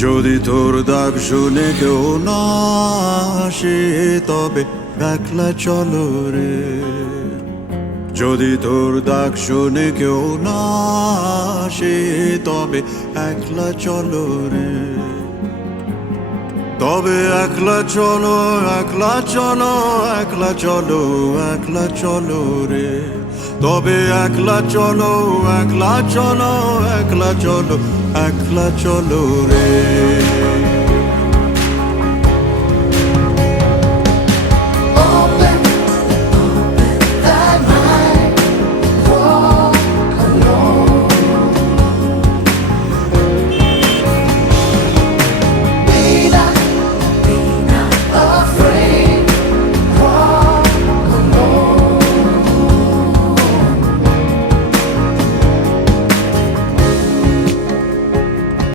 যদি তোর ডাক শুনে কেউ না আসে তবে একলা চলো রে। যদি তোর ডাক শুনে কেউ না আসে তবে একলা চলো রে। তবে একলা চলো, একলা চলো, একলা চলো, একলা চলো রে। তবে একলা চলো, একলা চলো, একলা চলো, একলা চলো রে।